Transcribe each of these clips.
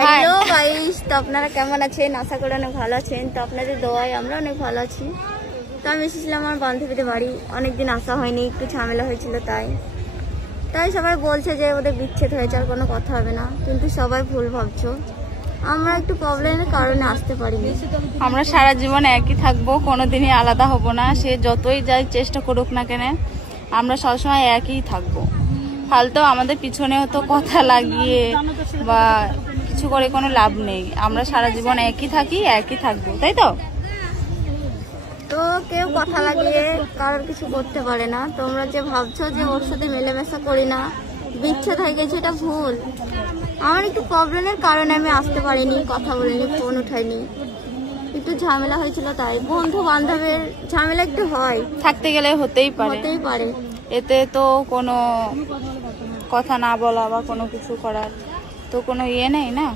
Hello guys, তো আপনারা কেমন আছেন? আশা করি অনেক ভালো আছেন। তো আপনাদের দোয়ায় আমরা অনেক ভালো আছি। তো আমি এসেছিলাম আমার বান্ধবীদের বাড়ি, অনেকদিন আসা হয়নি, একটু ঝামেলা হয়েছিল তাই সবাই বলছে যে ওদের বিচ্ছেদ হয়েছে, আর কোনো কথা হবে না। কিন্তু সবাই ভুল ভাবছো, আমরা একটু প্রবলেমের কারণে আসতে পারিনি। আমরা সারা জীবন একই থাকবো, কোনোদিনই আলাদা হব না। সে যতই যাই চেষ্টা করুক না কেন, আমরা সবসময় একই থাকবো। ফালতু আমাদের পিছনেও তো কথা লাগিয়ে বা কিছু করে কোনো লাভ নেই। আমরা সারা জীবন একই থাকি, একই থাকবো, তাই তো? তো কেউ কথা লাগিয়ে কারোর কিছু করতে পারে না। তোমরা যে ভাবছো যে ওর সাথে মেলামেশা করি না, বিচ্ছেদ হয়ে গেছে, এটা ভুল। আমার একটু প্রবলেমের কারণে আমি আসতে পারিনি, কথা বলিনি, ফোন উঠাইনি, একটু ঝামেলা হয়েছিল তাই। বন্ধু বান্ধবের ঝামেলা একটু হয়, থাকতে গেলে হতেই পারে। এতে তো কোনো কথা না বলা বা কোনো কিছু করার তো কোনো ইয়ে নেই না।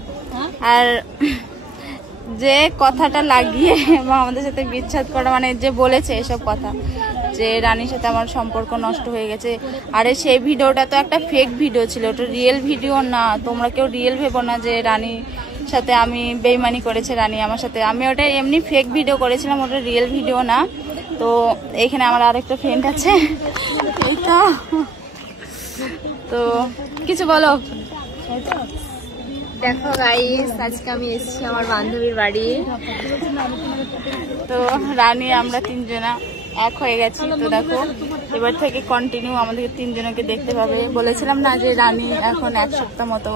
আর যে কথাটা লাগিয়ে বা আমাদের সাথে বিচ্ছেদ করা, মানে যে বলেছে এসব কথা যে রানীর সাথে আমার সম্পর্ক নষ্ট হয়ে গেছে, আরে সেই ভিডিওটা তো একটা ফেক ভিডিও ছিল, ওটা রিয়েল ভিডিও না। তোমরা কেউ রিয়েল ভেবো না যে রানীর সাথে আমি বেইমানি করেছে রানী আমার সাথে। আমি ওটা এমনি ফেক ভিডিও করেছিলাম, ওটা রিয়েল ভিডিও না। তো এইখানে আমার আরেকটা ফ্রেন্ড আছে, এই তো কিছু বলো। দেখো গাইস, আজকে আমি এসেছি আমার বান্ধবীর বাড়ি। তো রানী আমরা তিনজনা এক হয়ে গেছি। তো দেখো, এবার থেকে কন্টিনিউ আমাদের তিনজনকে দেখতে পাবে। বলেছিলাম না যে রানী এখন এক সপ্তাহ মতো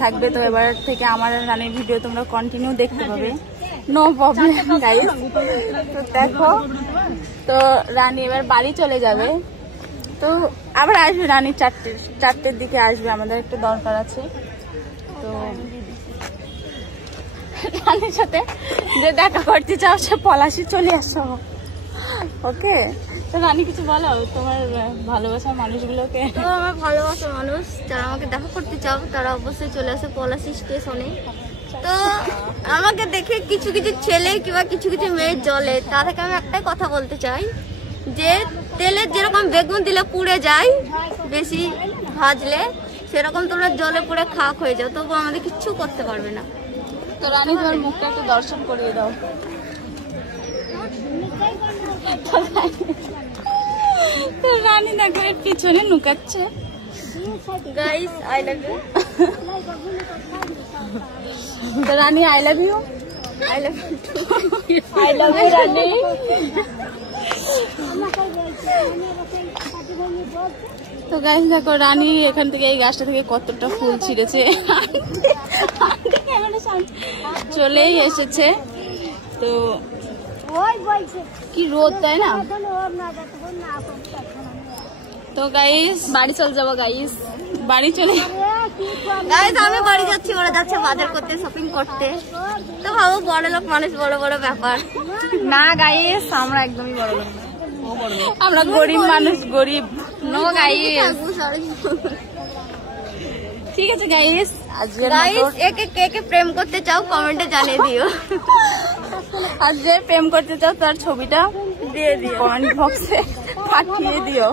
থাকবে, তো এবার থেকে আমার রানীর ভিডিও তোমরা কন্টিনিউ দেখতে পাবে, নো প্রবলেম গাইস। তো দেখো, তো রানী এবার বাড়ি চলে যাবে, তো আবার আসবে রানী চারটের দিকে আসবে, আমাদের একটু দরকার আছে। তো রানীর সাথে যে দেখা করতে চাও সে পলাশি চলে আসো, ওকে? তো রানী কিছু বলো তোমার ভালোবাসার মানুষগুলোকে। তো আমার ভালোবাসার মানুষ যারা আমাকে দেখা করতে চাও তারা অবশ্যই চলে আসে পলাশি স্টেশনে। তো আমাকে দেখে কিছু কিছু ছেলে কিংবা কিছু কিছু মেয়ের জলে, তাদেরকে আমি একটাই কথা বলতে চাই যে তেলে যেরকম বেগুন দিলে পুড়ে যায়, বেশি ভাজলে, সেরকম তোমরা জলে পুড়ে খাক হয়ে যাও, তবু আমাদের কিচ্ছু করতে পারবে না। তো রানী তোমার মুখটা একটু দর্শন করিয়ে দাও। তো রানী দেখো এর পিছনে লুকাচ্ছে। Guys, I love you. তো Rani I love you. I love you. I love you Rani. তো গাইস দেখো, রানী এখান থেকে এই গাছটা থেকে কতটা ফুল ছিঁড়েছে, চলেই এসেছে। তো কি রোদ, তাই না? তো গাইস বাড়ি চলে যাবো, গাইস বাড়ি চলে। গাইস আমি বাড়ি যাচ্ছি, ওরা যাচ্ছে বাজার করতে, শপিং করতে। তো ভাবো বড় লোক মানুষ, বড় বড় ব্যাপার না গাইস, আমরা একদমই বড় লোক, আমরা গরিব মানুষ, গরিব। নো গাইস, ঠিক আছে গাইস। গাইস একে কে প্রেম করতে চাও কমেন্টে জানিয়ে দিও, আর যে প্রেম করতে চাও তার ছবিটা দিয়ে দিও, কমেন্ট বক্সে পাঠিয়ে দিও,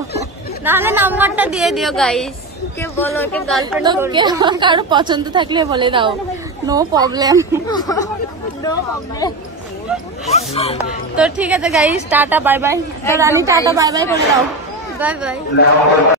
নাহলে নাম্বারটা দিয়ে দিও। গাইস কে বলো কে গার্লফ্রেন্ড করবে, কারো পছন্দ থাকলে বলে দাও, নো প্রবলেম। তো ঠিক আছে গাইস, টাটা বাই বাই। রানী টাটা বাই বাই করে দাও। Bye bye.